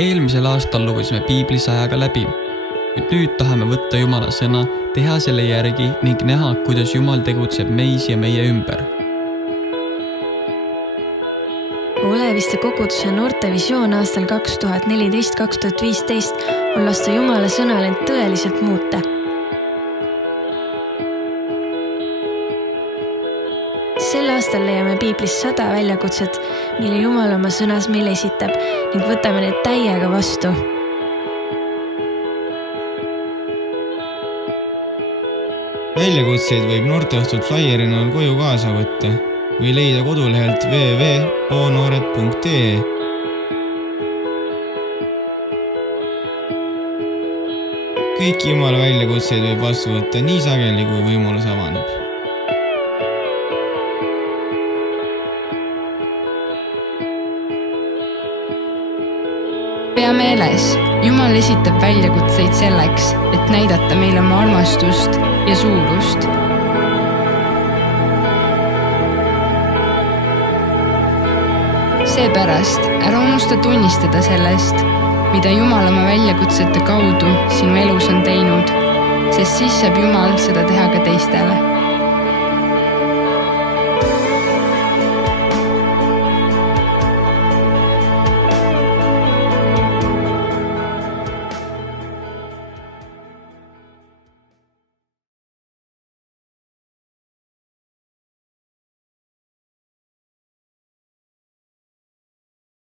Eelmisel aastal lugesime Piibli 100 läbi, kuid nüüd tahame võtta Jumala sõna, teha selle järgi ning näha, kuidas Jumal tegutseb meis ja meie ümber. Oleviste koguduse noorte visioon aastal 2014-2015 on lasta Jumala sõnal end tõeliselt muuta. Sel aastal leiame Piiblis 100 väljakutset, mille Jumal oma sõnas meile esitab ning võtame need täiega vastu. Väljakutseid võib noorteõhtult flyeri näol koju kaasa võtta või leida kodulehelt www.noored.ee. Kõiki Jumala väljakutseid võib vastu võtta nii sageli, kui võimalus avaneb. Pea meeles, Jumal esitab väljakutseid selleks, et näidata meile oma armastust ja suurust. Seepärast ära unusta tunnistada sellest, mida Jumal oma väljakutsete kaudu sinu elus on teinud, sest siis saab Jumal seda teha ka teistele.